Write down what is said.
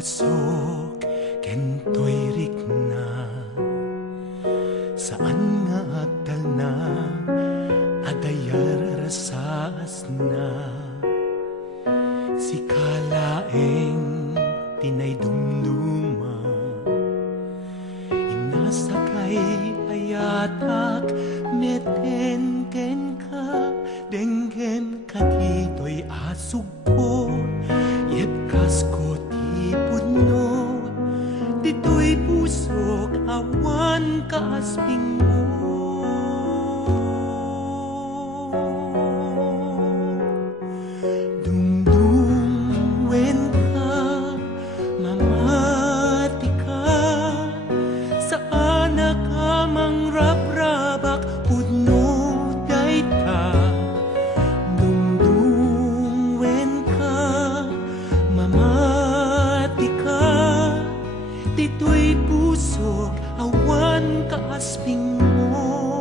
pusok kentoy rikna saan nga agdal na adayar rasas na si kalaeng tinay dumduma inasakay ayatak meten ken ka denggen katitoy asugpo yet kasko ti pudno dito'y pusok awan kaasping mo dumdumwen ka mamati ka saan na ka mangrabrabak pudno dayta dumdumwen ka mamati ka dito'y pusok awan kaasping mo